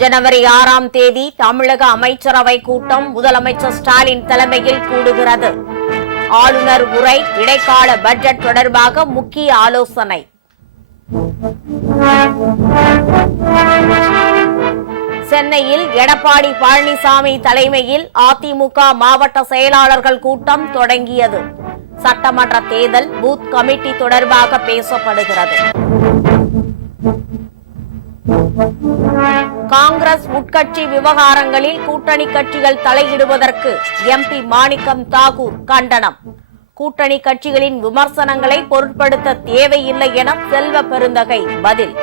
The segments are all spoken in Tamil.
ஜனவரி 6ஆம் தேதி தமிழக அமைச்சரவை கூட்டம் முதலமைச்சர் ஸ்டாலின் தலைமையில் கூடுகிறது. ஆளுநர் உரை, இடைக்கால பட்ஜெட் தொடர்பாக முக்கிய ஆலோசனை. சென்னையில் எடப்பாடி பழனிசாமி தலைமையில் அதிமுக மாவட்ட செயலாளர்கள் கூட்டம் தொடங்கியது. சட்டமன்ற தேர்தல் பூத் கமிட்டி தொடர்பாக பேசப்படுகிறது. காங்கிரஸ் உட்கட்சி விவகாரங்களில் கூட்டணி கட்சிகள் தலையிடுவதற்கு எம்பி மாணிக்கம் தாகூர் கண்டனம். கூட்டணி கட்சிகளின் விமர்சனங்களை பொருட்படுத்த தேவையில்லை என செல்வ பெருந்தகை பதில்.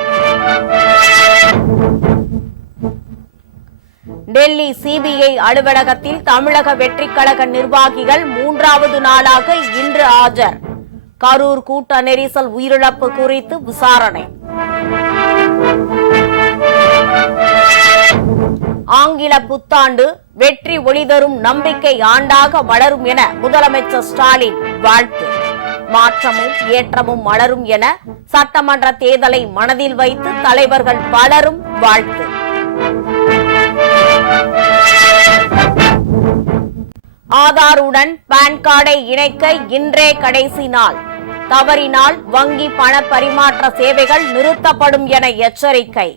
டெல்லி சிபிஐ அலுவலகத்தில் தமிழக வெற்றிக் கழக நிர்வாகிகள் 3வது நாளாக இன்று ஆஜர். கரூர் கூட்ட நெரிசல் உயிரிழப்பு குறித்து விசாரணை. ஆங்கில புத்தாண்டு வெற்றி ஒளிதரும் நம்பிக்கை ஆண்டாக வளரும் என முதலமைச்சர் ஸ்டாலின் வாழ்த்து. மாற்றமும் ஏற்றமும் மலரும் என சட்டமன்ற தேர்தலை மனதில் வைத்து தலைவர்கள் பலரும் வாழ்த்து. ஆதாருடன் பான் கார்டை இணைக்க இன்றே கடைசி நாள். தவறினால் வங்கி பண பரிமாற்ற சேவைகள் நிறுத்தப்படும் என எச்சரிக்கை.